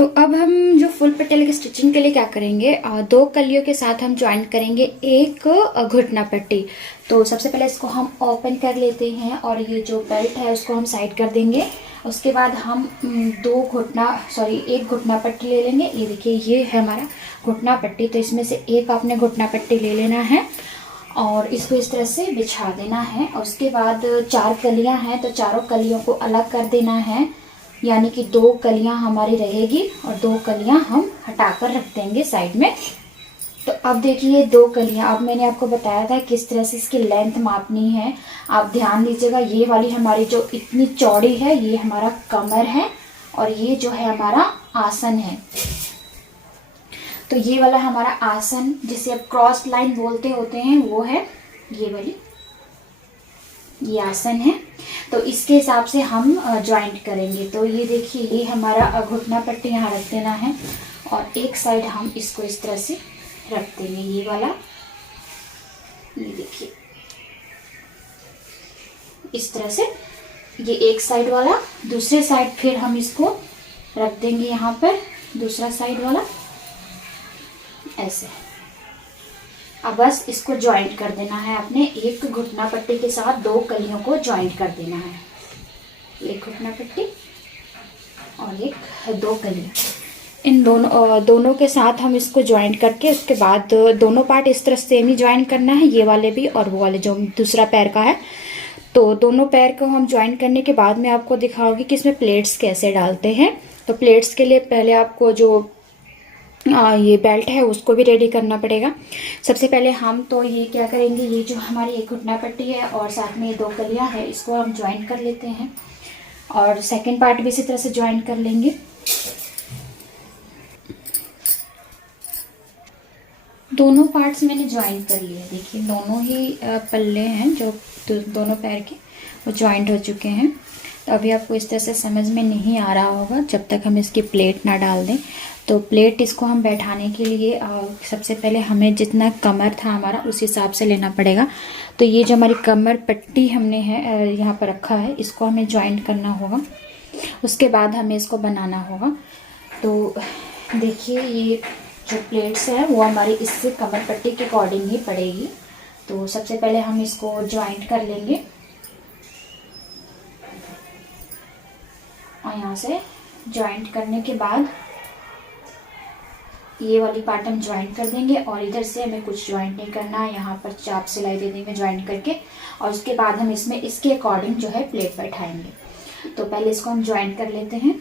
तो अब हम जो फुल पट्टी की स्टिचिंग के लिए क्या करेंगे, दो कलियों के साथ हम ज्वाइन करेंगे एक घुटना पट्टी। तो सबसे पहले इसको हम ओपन कर लेते हैं और ये जो बेल्ट है उसको हम साइड कर देंगे। उसके बाद हम एक घुटना पट्टी ले लेंगे। ये देखिए ये है हमारा घुटना पट्टी। तो इसमें से एक आपने घुटना पट्टी ले लेना है और इसको इस तरह से बिछा देना है। और उसके बाद 4 कलियां हैं तो चारों कलियों को अलग कर देना है, यानी कि 2 कलियां हमारी रहेगी और 2 कलियां हम हटाकर रख देंगे साइड में। तो अब देखिए 2 कलियां, अब मैंने आपको बताया था किस तरह से इसकी लेंथ मापनी है। आप ध्यान दीजिएगा, ये वाली हमारी जो इतनी चौड़ी है ये हमारा कमर है और ये जो है हमारा आसन है। तो ये वाला हमारा आसन जिसे आप क्रॉस लाइन बोलते होते हैं वो है ये वाली, ये आसन है। तो इसके हिसाब से हम ज्वाइंट करेंगे। तो ये देखिए ये हमारा घुटना पट्टी यहाँ रख देना है और एक साइड हम इसको इस तरह से रख देंगे, ये वाला। ये देखिए इस तरह से ये एक साइड वाला, दूसरे साइड फिर हम इसको रख देंगे यहाँ पर, दूसरा साइड वाला ऐसे। अब बस इसको ज्वाइंट कर देना है आपने, एक घुटना पट्टी के साथ 2 कलियों को ज्वाइंट कर देना है। एक घुटना पट्टी और एक 2 कलियां, इन दोनों के साथ हम इसको ज्वाइंट करके उसके बाद दोनों पार्ट इस तरह सेम ही ज्वाइंट करना है, ये वाले भी और वो वाले जो दूसरा पैर का है। तो दोनों पैर को हम ज्वाइंट करने के बाद मैं आपको दिखाऊंगी कि इसमें प्लेट्स कैसे डालते हैं। तो प्लेट्स के लिए पहले आपको जो ये बेल्ट है उसको भी रेडी करना पड़ेगा। सबसे पहले हम तो ये क्या करेंगे, ये जो हमारी एक घुटना पट्टी है और साथ में 2 कलियां है इसको हम ज्वाइंट कर लेते हैं और सेकंड पार्ट भी इसी तरह से ज्वाइंट कर लेंगे। दोनों पार्ट्स मैंने ज्वाइंट कर लिए, देखिए दोनों ही पल्ले हैं जो दोनों पैर के वो ज्वाइंट हो चुके हैं। तो अभी आपको इस तरह से समझ में नहीं आ रहा होगा जब तक हम इसकी प्लेट ना डाल दें। तो प्लेट इसको हम बैठाने के लिए सबसे पहले हमें जितना कमर था हमारा उस हिसाब से लेना पड़ेगा। तो ये जो हमारी कमर पट्टी हमने है यहाँ पर रखा है इसको हमें ज्वाइंट करना होगा, उसके बाद हमें इसको बनाना होगा। तो देखिए ये जो प्लेट्स है वो हमारी इससे कमर पट्टी के अकॉर्डिंग ही पड़ेगी। तो सबसे पहले हम इसको ज्वाइंट कर लेंगे और यहाँ से ज्वाइंट करने के बाद ये वाली पार्ट हम ज्वाइंट कर देंगे और इधर से हमें कुछ ज्वाइंट नहीं करना है, यहाँ पर चाप सिलाई दे देंगे ज्वाइंट करके और उसके बाद हम इसमें इसके अकॉर्डिंग जो है प्लेट बैठाएंगे। तो पहले इसको हम ज्वाइंट कर लेते हैं।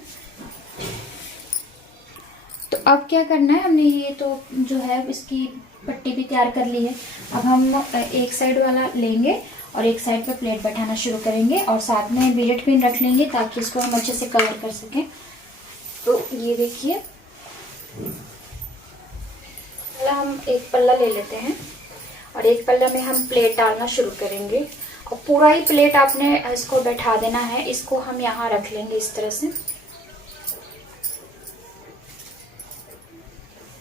तो अब क्या करना है, हमने ये तो जो है इसकी पट्टी भी तैयार कर ली है। अब हम एक साइड वाला लेंगे और एक साइड पे प्लेट बैठाना शुरू करेंगे और साथ में बिलेट पिन रख लेंगे ताकि इसको हम अच्छे से कवर कर सकें। तो ये देखिए हम एक पल्ला ले लेते हैं और एक पल्ला में हम प्लेट डालना शुरू करेंगे और पूरा ही प्लेट आपने इसको बैठा देना है। इसको हम यहाँ रख लेंगे इस तरह से,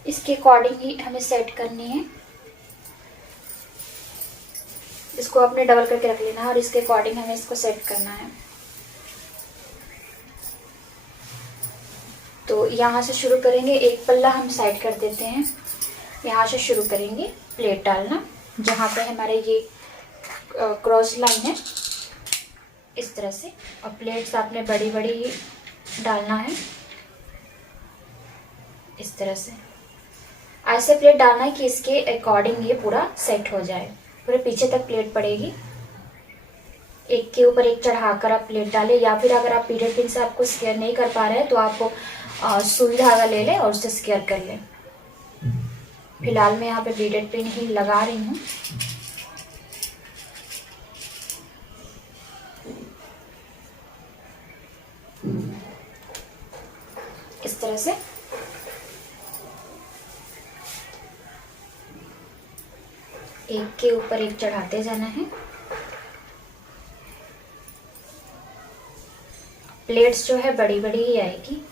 इसके अकॉर्डिंग ही हमें सेट करनी है। इसको आपने डबल करके रख लेना है और इसके अकॉर्डिंग हमें इसको सेट करना है। तो यहाँ से शुरू करेंगे, एक पल्ला हम साइड कर देते हैं, यहाँ से शुरू करेंगे प्लेट डालना जहाँ पे हमारे ये क्रॉस लाइन है इस तरह से। और प्लेट्स आपने बड़ी बड़ी ही डालना है इस तरह से, ऐसे प्लेट डालना है कि इसके अकॉर्डिंग ये पूरा सेट हो जाए, पूरे पीछे तक प्लेट पड़ेगी। एक के ऊपर एक चढ़ाकर आप प्लेट डालें या फिर अगर आप पीरियड पिन से आपको स्केयर नहीं कर पा रहे हैं तो आप सुई धागा ले लें और उससे स्केयर कर लें। फिलहाल मैं यहाँ पे बीडेड पिन ही लगा रही हूँ। इस तरह से एक के ऊपर एक चढ़ाते जाना है। प्लेट्स जो है बड़ी बड़ी ही आएगी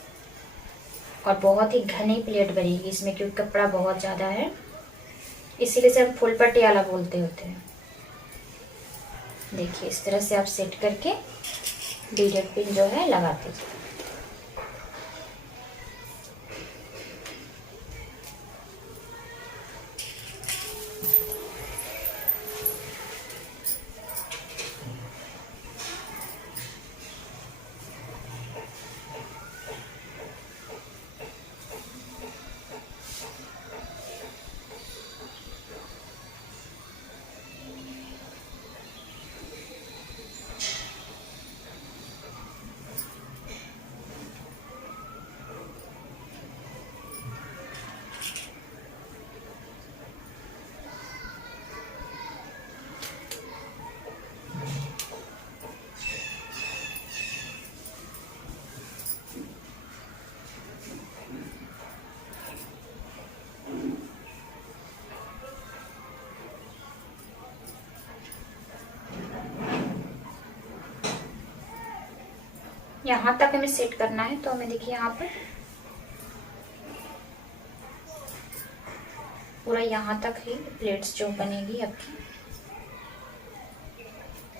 और बहुत ही घनी प्लेट बनेगी इसमें, क्योंकि कपड़ा बहुत ज़्यादा है, इसीलिए से हम फुल पटियाला बोलते होते हैं। देखिए इस तरह से आप सेट करके बीडेड पिन जो है लगा दीजिए। यहाँ तक हमें सेट करना है। तो हमें देखिए यहाँ पर पूरा यहाँ तक ही प्लेट्स जो बनेगी आपकी,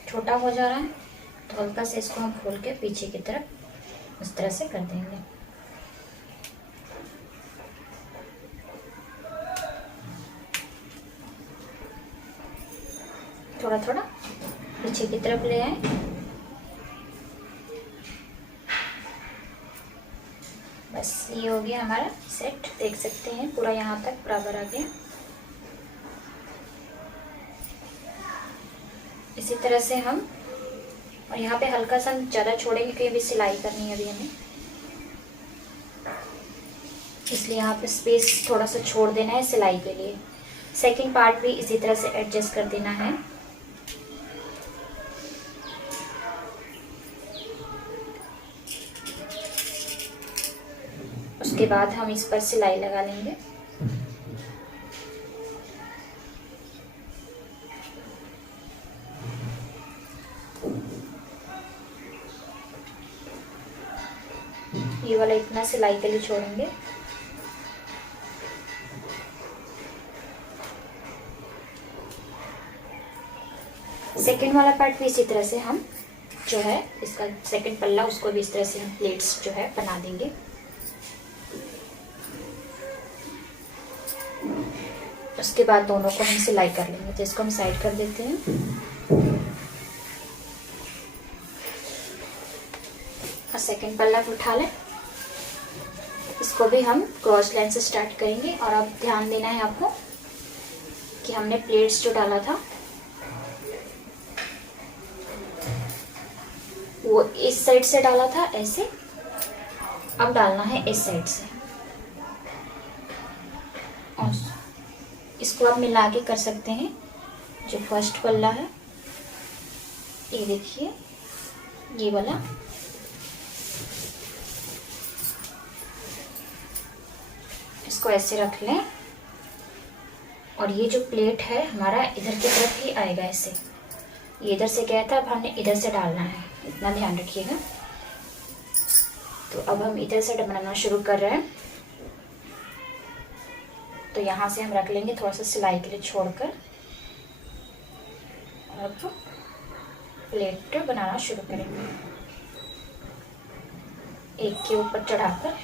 छोटा हो जा रहा है तो हल्का से इसको हम खोल के पीछे की तरफ इस तरह से कर देंगे। थोड़ा थोड़ा पीछे की तरफ ले आए। बस ये हो गया हमारा सेट, देख सकते हैं पूरा यहाँ तक बराबर आ गया। इसी तरह से हम, और यहाँ पे हल्का सा ज़्यादा छोड़ेंगे क्योंकि अभी सिलाई करनी है अभी हमें, इसलिए यहाँ पे स्पेस थोड़ा सा छोड़ देना है सिलाई के लिए। सेकंड पार्ट भी इसी तरह से एडजस्ट कर देना है। उसके बाद हम इस पर सिलाई लगा लेंगे। ये वाला इतना सिलाई के लिए छोड़ेंगे। सेकंड वाला पार्ट भी इसी तरह से हम जो है इसका सेकंड पल्ला, उसको भी इस तरह से हम प्लेट्स जो है बना देंगे। उसके बाद दोनों को हम सिलाई कर लेंगे। तो इसको हम साइड कर देते हैं। और सेकंड पल्ला उठा लें, इसको भी हम क्रॉस लाइन से स्टार्ट करेंगे। और अब ध्यान देना है आपको कि हमने प्लेट्स जो डाला था वो इस साइड से डाला था ऐसे, अब डालना है इस साइड से। और इसको आप मिला के कर सकते हैं। जो फर्स्ट पल्ला है ये देखिए, ये वाला इसको ऐसे रख लें। और ये जो प्लेट है हमारा इधर की तरफ ही आएगा ऐसे, ये इधर से गया था, अब हमने इधर से डालना है, इतना ध्यान रखिएगा। तो अब हम इधर से बनाना शुरू कर रहे हैं। तो यहाँ से हम रख लेंगे थोड़ा सा सिलाई के लिए छोड़कर, और अब प्लेट बनाना शुरू करेंगे एक के ऊपर चढ़ाकर।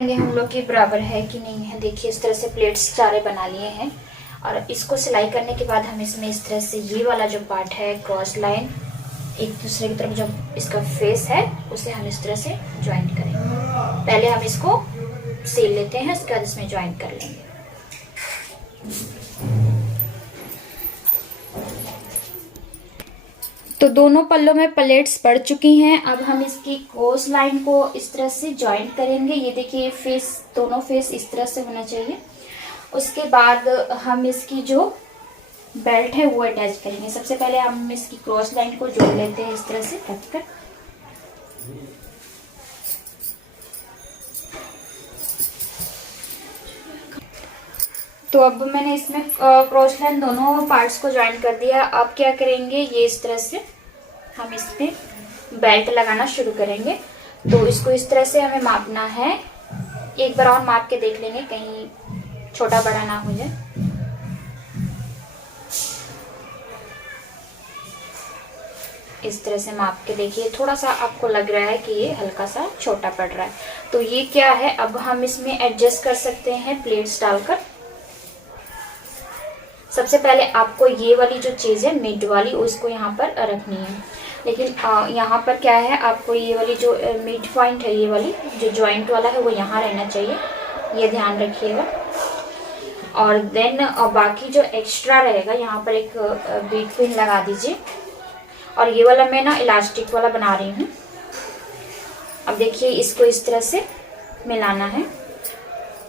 हम लोग के बराबर है कि नहीं है। देखिए इस तरह से प्लेट्स सारे बना लिए हैं और इसको सिलाई करने के बाद हम इसमें इस तरह से ये वाला जो पार्ट है क्रॉस लाइन एक दूसरे की तरफ जो इसका फेस है उसे हम इस तरह से ज्वाइंट करेंगे। पहले हम इसको सिल लेते हैं, उसके बाद इसमें ज्वाइंट कर लेंगे। तो दोनों पल्लों में प्लेट्स पड़ चुकी हैं। अब हम इसकी क्रॉस लाइन को इस तरह से ज्वाइंट करेंगे। ये देखिए फेस, दोनों फेस इस तरह से होना चाहिए। उसके बाद हम इसकी जो बेल्ट है वो अटैच करेंगे। सबसे पहले हम इसकी क्रॉस लाइन को जोड़ लेते हैं इस तरह से कट कर। तो अब मैंने इसमें क्रॉस लाइन दोनों पार्ट्स को ज्वाइन कर दिया। अब क्या करेंगे, ये इस तरह से हम इसमें बेल्ट लगाना शुरू करेंगे। तो इसको इस तरह से हमें मापना है। एक बार और माप के देख लेंगे कहीं छोटा बड़ा ना हो जाए। इस तरह से माप के देखिए, थोड़ा सा आपको लग रहा है कि ये हल्का सा छोटा पड़ रहा है, तो ये क्या है, अब हम इसमें एडजस्ट कर सकते हैं प्लेट्स डालकर। सबसे पहले आपको ये वाली जो चीज है मिड वाली उसको यहाँ पर रखनी है, लेकिन यहाँ पर क्या है, आपको ये वाली जो मिड पॉइंट है, ये वाली जो जॉइंट वाला है वो यहाँ रहना चाहिए, ये ध्यान रखिएगा। और देन बाकी जो एक्स्ट्रा रहेगा यहाँ पर एक बीट पिन लगा दीजिए। और ये वाला मैं ना इलास्टिक वाला बना रही हूँ। अब देखिए इसको इस तरह से मिलाना है।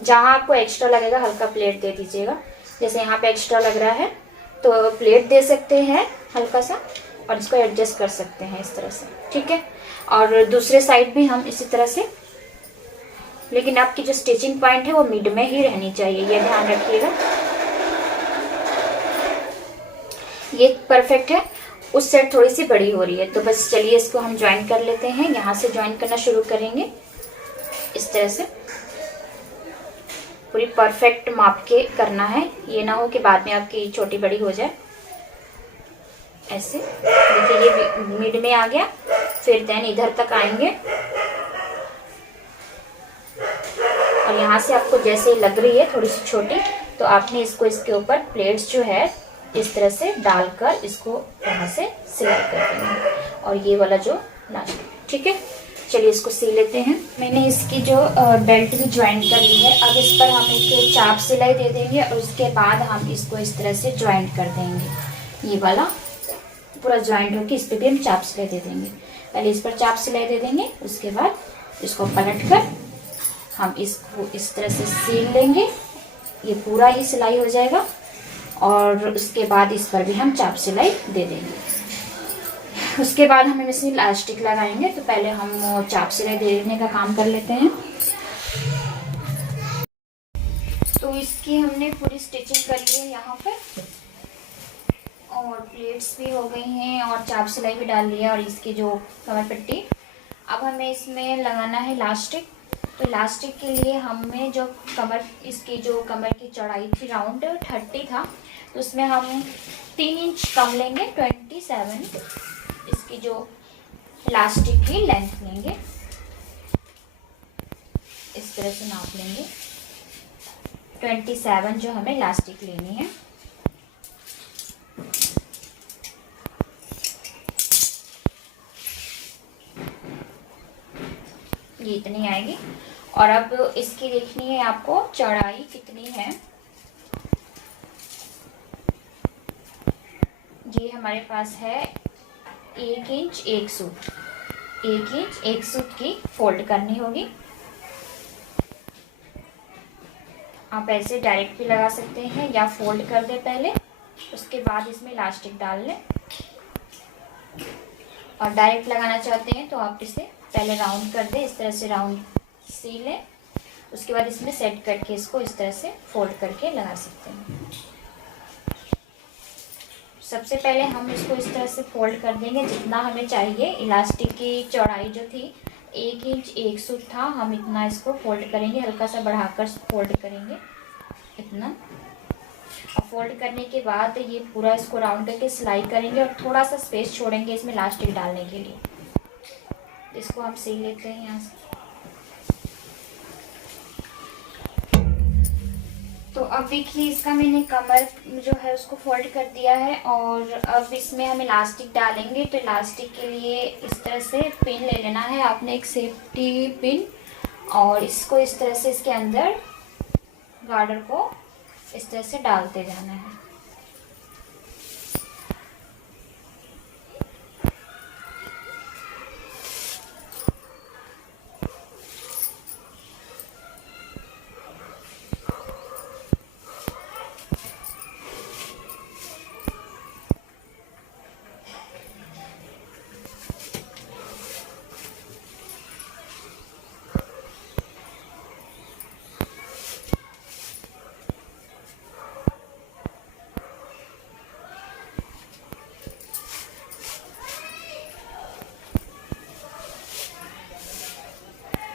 जहाँ आपको एक्स्ट्रा लगेगा हल्का प्लेट दे दीजिएगा। जैसे यहाँ पे एक्स्ट्रा लग रहा है तो प्लेट दे सकते हैं हल्का सा, और इसको एडजस्ट कर सकते हैं इस तरह से, ठीक है। और दूसरे साइड भी हम इसी तरह से, लेकिन आपकी जो स्टिचिंग पॉइंट है वो मिड में ही रहनी चाहिए, ये ध्यान रखिएगा। ये परफेक्ट है। उस साइड थोड़ी सी बड़ी हो रही है, तो बस चलिए इसको हम ज्वाइन कर लेते हैं। यहाँ से ज्वाइन करना शुरू करेंगे इस तरह से। पूरी परफेक्ट माप के करना है, ये ना हो कि बाद में आपकी छोटी बड़ी हो जाए। ऐसे देखिए ये मिड में आ गया, फिर देन इधर तक आएंगे और यहाँ से आपको जैसे लग रही है थोड़ी सी छोटी, तो आपने इसको इसके ऊपर प्लेट्स जो है इस तरह से डालकर इसको यहाँ से सिलाई कर देंगे। और ये वाला जो लास्ट, ठीक है। चलिए इसको सी लेते हैं। मैंने इसकी जो बेल्ट भी ज्वाइन कर ली है। अब इस पर हम एक चाप सिलाई दे देंगे और उसके बाद हम इसको इस तरह से ज्वाइन कर देंगे। ये वाला पूरा ज्वाइंट होकर इस पर भी हम चाप सिलाई दे देंगे। पहले इस पर चाप सिलाई दे देंगे, उसके बाद इसको पलट कर हम इसको इस तरह से सील लेंगे। ये पूरा ही सिलाई हो जाएगा और उसके बाद इस पर भी हम चाप सिलाई दे देंगे। उसके बाद हम इसमें इलास्टिक लगाएंगे, तो पहले हम चाप सिलाई देने का काम कर लेते हैं। तो इसकी हमने पूरी स्टिचिंग कर ली है यहाँ पे, और प्लेट्स भी हो गई हैं और चाप सिलाई भी डाल ली है, और इसकी जो कमर पट्टी। अब हमें इसमें लगाना है इलास्टिक। तो इलास्टिक के लिए हमें जो कमर, इसकी जो कमर की चौड़ाई थी राउंड 30 था, तो उसमें हम 3 इंच कम लेंगे, 27 इसकी जो इलास्टिक की लेंथ लेंगे। इस तरह से नाप लेंगे, 27 जो हमें इलास्टिक लेनी है। ये इतनी आएगी। और अब इसकी देखनी है आपको चौड़ाई कितनी है। ये हमारे पास है 1 इंच 1 सूत, 1 इंच 1 सूत की फोल्ड करनी होगी। आप ऐसे डायरेक्ट भी लगा सकते हैं या फोल्ड कर दे पहले, उसके बाद इसमें इलास्टिक डाल लें। और डायरेक्ट लगाना चाहते हैं तो आप इसे पहले राउंड कर दें, इस तरह से राउंड सी लें, उसके बाद इसमें सेट करके इसको इस तरह से फोल्ड करके लगा सकते हैं। सबसे पहले हम इसको इस तरह से फोल्ड कर देंगे जितना हमें चाहिए। इलास्टिक की चौड़ाई जो थी 1 इंच 1 सूत था, हम इतना इसको फोल्ड करेंगे, हल्का सा बढ़ाकर फोल्ड करेंगे इतना। और फोल्ड करने के बाद ये पूरा इसको राउंड करके सिलाई करेंगे और थोड़ा सा स्पेस छोड़ेंगे इसमें इलास्टिक डालने के लिए। इसको हम सिल लेते हैं यहाँ से। तो अब देखिए इसका मैंने कमर जो है उसको फोल्ड कर दिया है और अब इसमें हम इलास्टिक डालेंगे। तो इलास्टिक के लिए इस तरह से पिन ले लेना है आपने, एक सेफ्टी पिन, और इसको इस तरह से इसके अंदर गार्डर को इस तरह से डालते जाना है।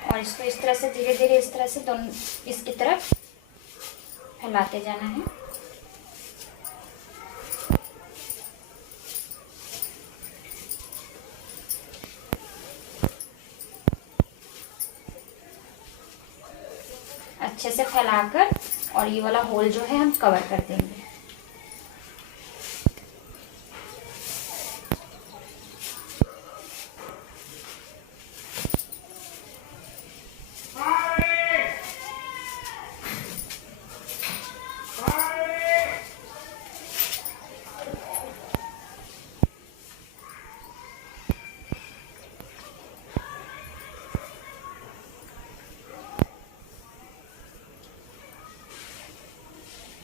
और इसको इस तरह से धीरे धीरे इस तरह से दोनों इसकी तरफ फैलाते जाना है। अच्छे से फैलाकर और ये वाला होल जो है हम कवर कर देंगे।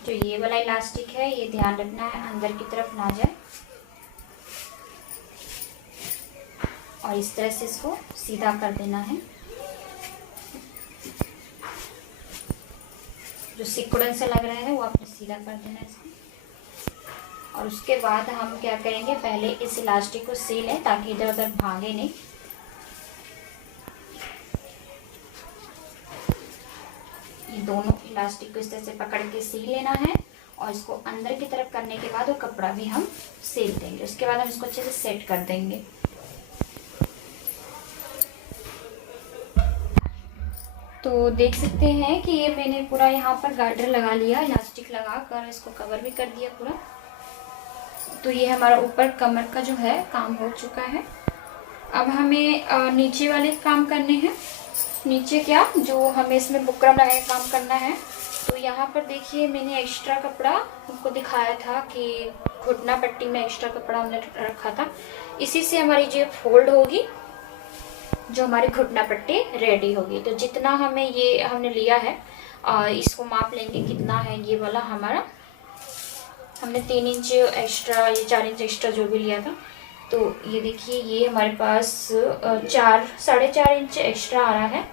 जो ये वाला इलास्टिक है ये ध्यान रखना है अंदर की तरफ ना जाए, और इस तरह से इसको सीधा कर देना है। जो सिकुड़न से लग रहा है वो आपने सीधा कर देना है इसको। और उसके बाद हम क्या करेंगे, पहले इस इलास्टिक को सी लें ताकि इधर उधर भागे नहीं। ये दोनों इलास्टिक को इस तरह से पकड़ के सिल लेना है और इसको अंदर की तरफ करने के बाद वो कपड़ा भी हम सिल देंगे। उसके बाद हम इसको अच्छे से सेट कर देंगे। तो देख सकते हैं कि ये मैंने पूरा यहाँ पर गार्डर लगा लिया, इलास्टिक लगा कर इसको कवर भी कर दिया पूरा। तो ये हमारा ऊपर कमर का जो है काम हो चुका है। अब हमें नीचे वाले काम करने हैं। नीचे क्या, जो हमें इसमें बुकरम लगा के काम करना है। तो यहाँ पर देखिए मैंने एक्स्ट्रा कपड़ा आपको दिखाया था कि घुटना पट्टी में एक्स्ट्रा कपड़ा हमने रखा था, इसी से हमारी जो फोल्ड होगी, जो हमारी घुटना पट्टी रेडी होगी। तो जितना हमें ये हमने लिया है इसको माप लेंगे कितना है ये वाला हमारा। हमने 3 इंच एक्स्ट्रा, ये 4 इंच एक्स्ट्रा जो भी लिया था। तो ये देखिए ये हमारे पास 4.5 इंच एक्स्ट्रा आ रहा है।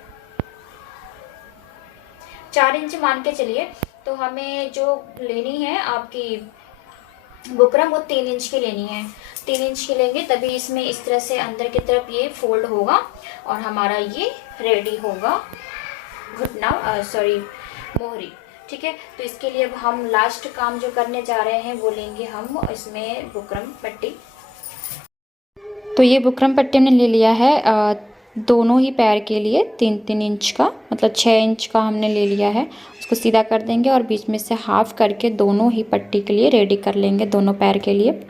4 इंच मान के चलिए। तो हमें जो लेनी है आपकी बुकरम वो 3 इंच की लेनी है। 3 इंच की लेंगे तभी इसमें इस तरह से अंदर की तरफ ये फोल्ड होगा और हमारा ये रेडी होगा घुटना मोहरी। ठीक है। तो इसके लिए अब हम लास्ट काम जो करने जा रहे हैं वो लेंगे हम इसमें बुकरम पट्टी। तो ये बुकरम पट्टी हमने ले लिया है दोनों ही पैर के लिए 3-3 इंच का, मतलब 6 इंच का हमने ले लिया है। उसको सीधा कर देंगे और बीच में से हाफ करके दोनों ही पट्टी के लिए रेडी कर लेंगे, दोनों पैर के लिए।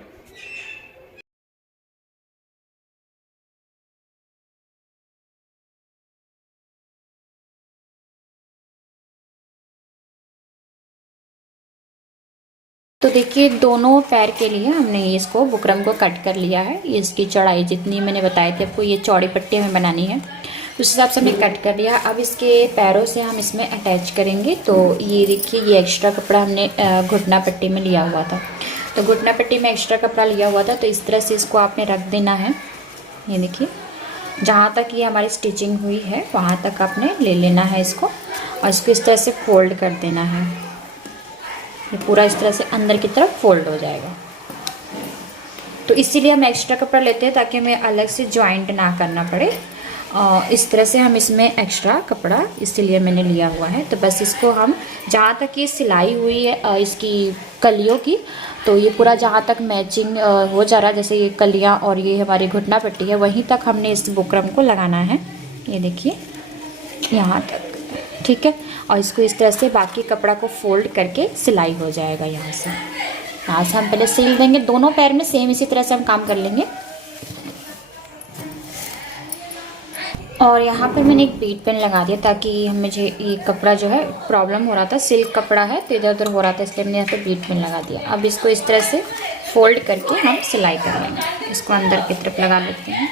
तो देखिए दोनों पैर के लिए हमने इसको बुकरम को कट कर लिया है। ये इसकी चौड़ाई जितनी मैंने बताई थी आपको, ये चौड़ी पट्टी हमें बनानी है, उस हिसाब से हमने कट कर लिया। अब इसके पैरों से हम इसमें अटैच करेंगे। तो ये देखिए ये एक्स्ट्रा कपड़ा हमने घुटना पट्टी में लिया हुआ था। तो घुटना पट्टी में एक्स्ट्रा कपड़ा लिया हुआ था, तो इस तरह से इसको आपने रख देना है। ये देखिए जहाँ तक ये हमारी स्टिचिंग हुई है वहाँ तक आपने ले लेना है इसको, और इसको इस तरह से फोल्ड कर देना है। ये पूरा इस तरह से अंदर की तरफ फोल्ड हो जाएगा। तो इसीलिए हम एक्स्ट्रा कपड़ा लेते हैं ताकि हमें अलग से जॉइंट ना करना पड़े। इस तरह से हम इसमें एक्स्ट्रा कपड़ा इसीलिए मैंने लिया हुआ है। तो बस इसको हम जहाँ तक ये सिलाई हुई है इसकी कलियों की, तो ये पूरा जहाँ तक मैचिंग हो जा रहा है, जैसे ये कलियाँ और ये हमारी घुटना पट्टी है, वहीं तक हमने इस बुकरम को लगाना है। ये देखिए यहाँ तक, ठीक है। और इसको इस तरह से बाकी कपड़ा को फोल्ड करके सिलाई हो जाएगा। यहाँ से हम पहले सिल देंगे दोनों पैर में, सेम इसी तरह से हम काम कर लेंगे। और यहाँ पर मैंने एक बीट पेन लगा दिया ताकि मुझे ये कपड़ा जो है प्रॉब्लम हो रहा था, सिल्क कपड़ा है तो इधर उधर हो रहा था, इसलिए मैंने यहाँ पे बीट पेन लगा दिया। अब इसको इस तरह से फोल्ड करके हम सिलाई कर लेंगे। इसको अंदर की तरफ लगा लेते हैं।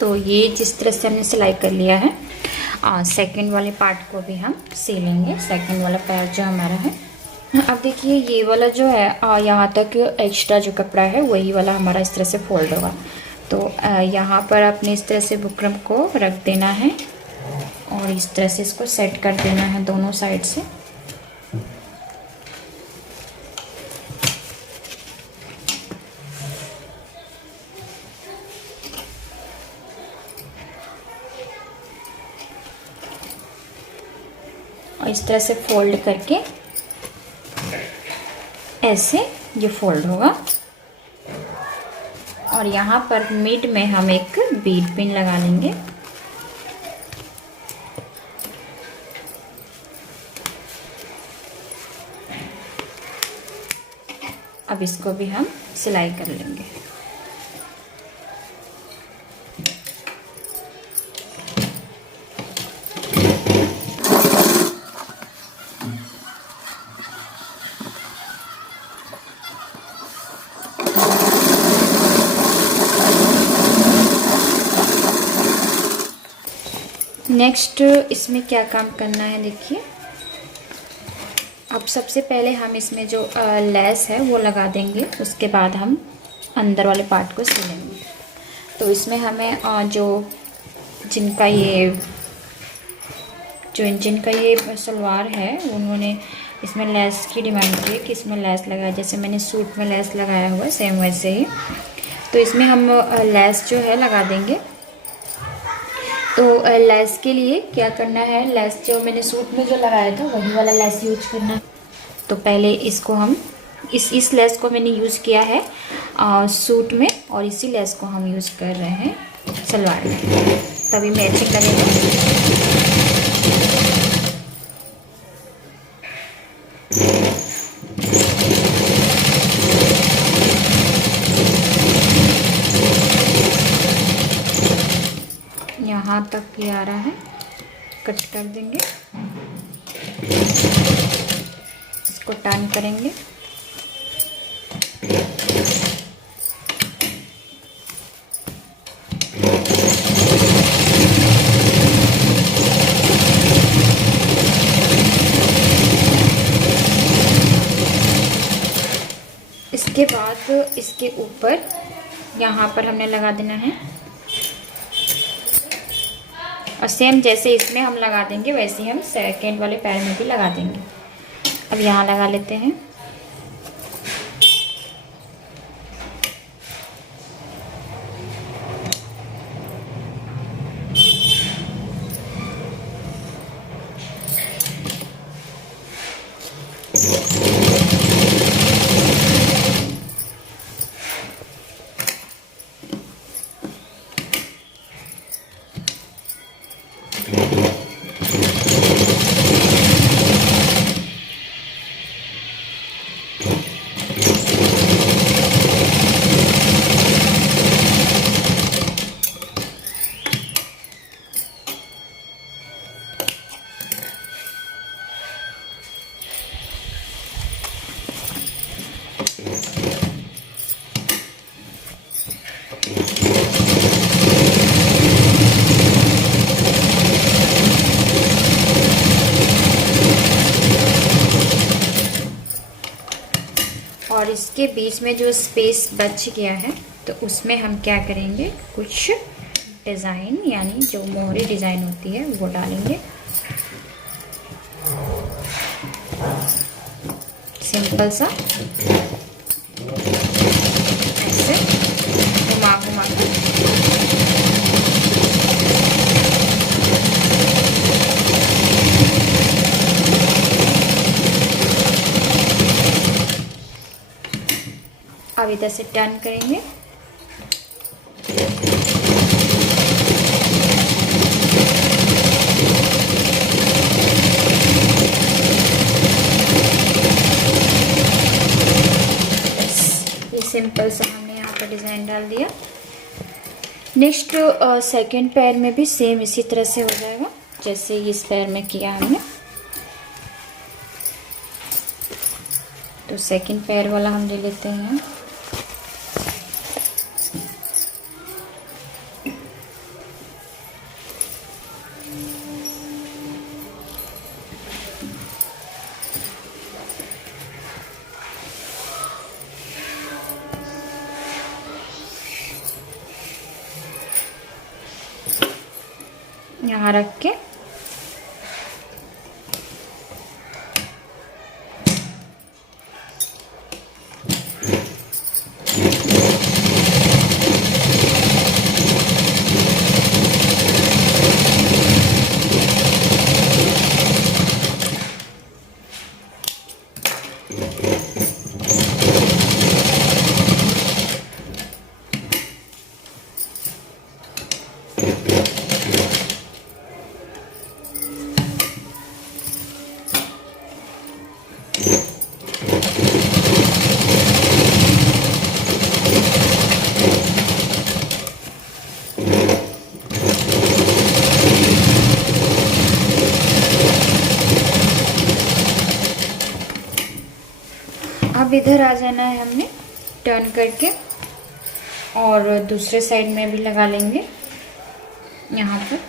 तो ये जिस तरह से हमने सिलाई कर लिया है, सेकंड वाले पार्ट को भी हम सिलेंगे। सेकंड वाला पैर जो हमारा है, अब देखिए ये वाला जो है यहाँ तक एक्स्ट्रा जो कपड़ा है वही वाला हमारा इस तरह से फोल्ड होगा। तो यहाँ पर अपने इस तरह से बुकरम को रख देना है और इस तरह से इसको सेट कर देना है दोनों साइड से। और इस तरह से फोल्ड करके ऐसे ये फोल्ड होगा। और यहाँ पर मिड में हम एक बीट पिन लगा लेंगे। अब इसको भी हम सिलाई कर लेंगे। नेक्स्ट इसमें क्या काम करना है देखिए। अब सबसे पहले हम इसमें जो लेस है वो लगा देंगे, उसके बाद हम अंदर वाले पार्ट को सिलेंगे। तो इसमें हमें जिनका ये सलवार है उन्होंने इसमें लेस की डिमांड की है कि इसमें लेस लगाए, जैसे मैंने सूट में लेस लगाया हुआ है सेम वैसे ही। तो इसमें हम लेस जो है लगा देंगे। तो लेस के लिए क्या करना है, लेस जो मैंने सूट में जो लगाया था वही वाला लेस यूज करना है। तो पहले इसको हम इस लेस को मैंने यूज़ किया है सूट में, और इसी लेस को हम यूज़ कर रहे हैं सलवार में, तभी मैचिंग लगेगा। यहाँ तक ये आ रहा है, कट कर देंगे, इसको टर्न करेंगे। इसके बाद इसके ऊपर यहाँ पर हमने लगा देना है, और सेम जैसे इसमें हम लगा देंगे वैसे ही हम सेकेंड वाले पैर में भी लगा देंगे। अब यहाँ लगा लेते हैं। और इसके बीच में जो स्पेस बच गया है तो उसमें हम क्या करेंगे, कुछ डिज़ाइन यानी जो मोहरी डिज़ाइन होती है वो डालेंगे। सिंपल सा ऐसे घुमा घुमा कर अब इधर से टर्न करेंगे। ये सिंपल सा हमने यहाँ पर डिज़ाइन डाल दिया। नेक्स्ट सेकंड पैर में भी सेम इसी तरह से हो जाएगा जैसे इस पैर में किया हमने। तो सेकंड पैर वाला हम ले लेते हैं। यहाँ रख के अब इधर आ जाना है हमने टर्न करके और दूसरे साइड में भी लगा लेंगे यहाँ पर।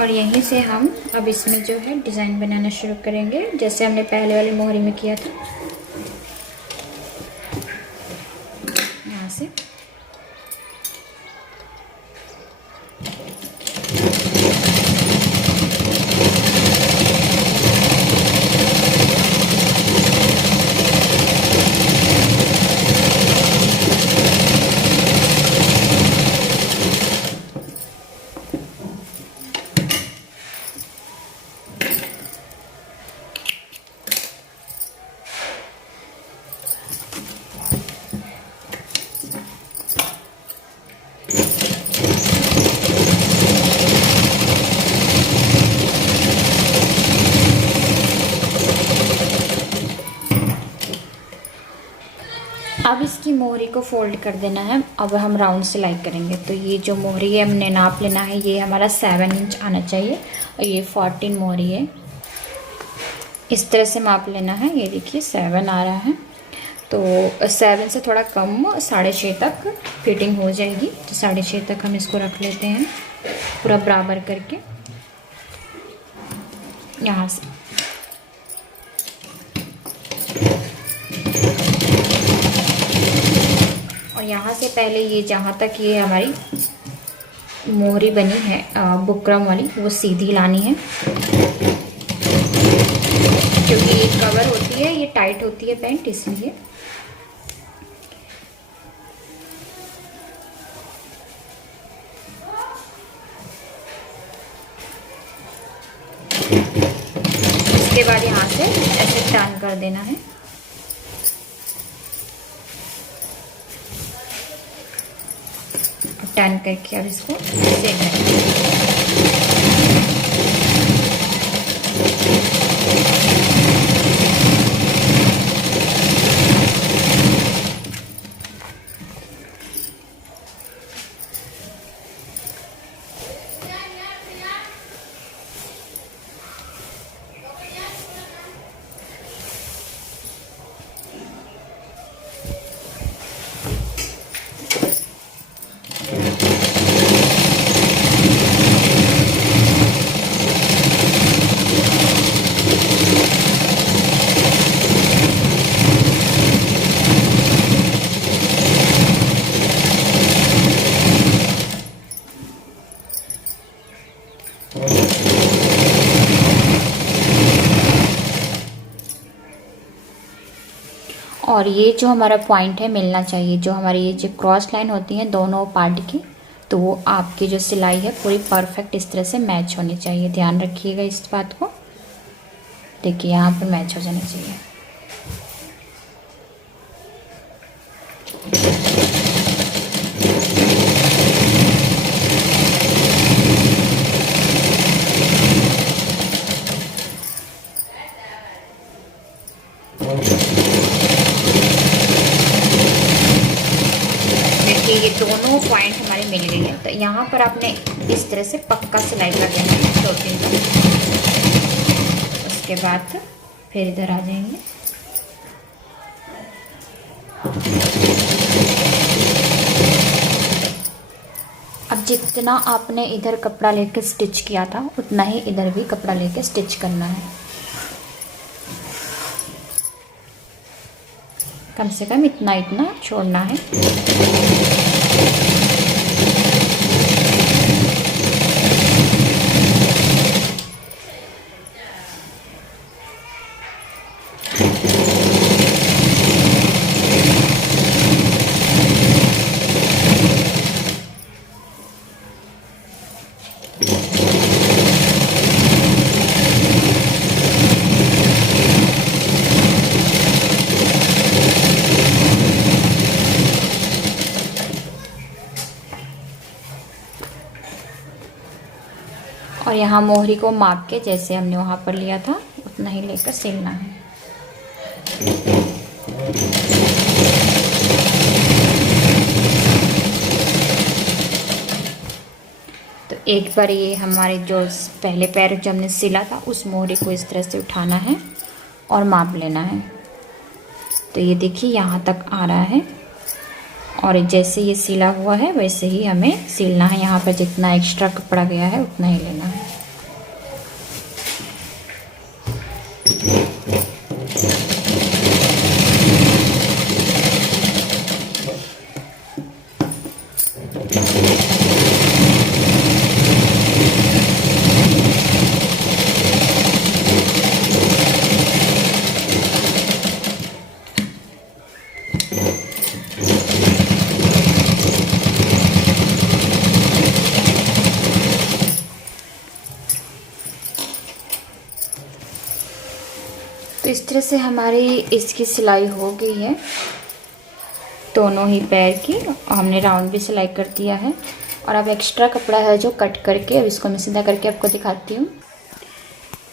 और यहीं से हम अब इसमें जो है डिज़ाइन बनाना शुरू करेंगे जैसे हमने पहले वाली मोहरी में किया था। यहाँ से अब इसकी मोहरी को फोल्ड कर देना है। अब हम राउंड सिलाई करेंगे। तो ये जो मोहरी है हमने नाप लेना है, ये हमारा 7 इंच आना चाहिए और ये 14 मोहरी है। इस तरह से माप लेना है। ये देखिए 7 आ रहा है, तो 7 से थोड़ा कम 6.5 तक फिटिंग हो जाएगी। तो 6.5 तक हम इसको रख लेते हैं पूरा बराबर करके यहाँ से। और यहाँ से पहले ये जहाँ तक ये हमारी मोहरी बनी है बुकरम वाली, वो सीधी लानी है क्योंकि ये कवर होती है, ये टाइट होती है पैंट, इसलिए। इसके बाद यहाँ से ऐसे टर्न कर देना है। टर्न करके अब इसको सेट करेंगे। और ये जो हमारा पॉइंट है मिलना चाहिए, जो हमारी ये जो क्रॉस लाइन होती है दोनों पार्ट की, तो वो आपकी जो सिलाई है पूरी परफेक्ट इस तरह से मैच होनी चाहिए। ध्यान रखिएगा इस बात को। देखिए यहाँ पर मैच हो जानी चाहिए। देखिए ये दोनों पॉइंट हमारे मिल गई है। तो यहाँ पर आपने इस तरह से पक्का सिलाई कर देना है 2-3 बार। उसके बाद फिर इधर आ जाएंगे। अब जितना आपने इधर कपड़ा लेके स्टिच किया था उतना ही इधर भी कपड़ा लेके स्टिच करना है। कम से कम इतना छोड़ना है। और यहाँ मोहरी को माप के जैसे हमने वहाँ पर लिया था उतना ही लेकर सिलना है। तो एक बार ये हमारे जो पहले पैर जो हमने सिला था उस मोहरी को इस तरह से उठाना है और माप लेना है। तो ये देखिए यहाँ तक आ रहा है और जैसे ये सिला हुआ है वैसे ही हमें सिलना है। यहाँ पर जितना एक्स्ट्रा कपड़ा गया है उतना ही लेना है। तो इस तरह से हमारी इसकी सिलाई हो गई है दोनों ही पैर की। हमने राउंड भी सिलाई कर दिया है और अब एक्स्ट्रा कपड़ा है जो कट करके अब इसको मैं सीधा करके आपको दिखाती हूँ।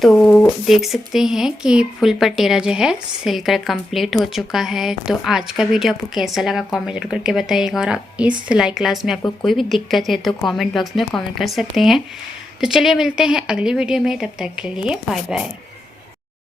तो देख सकते हैं कि फुल पटेरा जो है सिलकर कंप्लीट हो चुका है। तो आज का वीडियो आपको कैसा लगा कमेंट जरूर करके बताइएगा। और आप इस सिलाई क्लास में आपको कोई भी दिक्कत है तो कमेंट बॉक्स में कमेंट कर सकते हैं। तो चलिए मिलते हैं अगली वीडियो में, तब तक के लिए बाय बाय।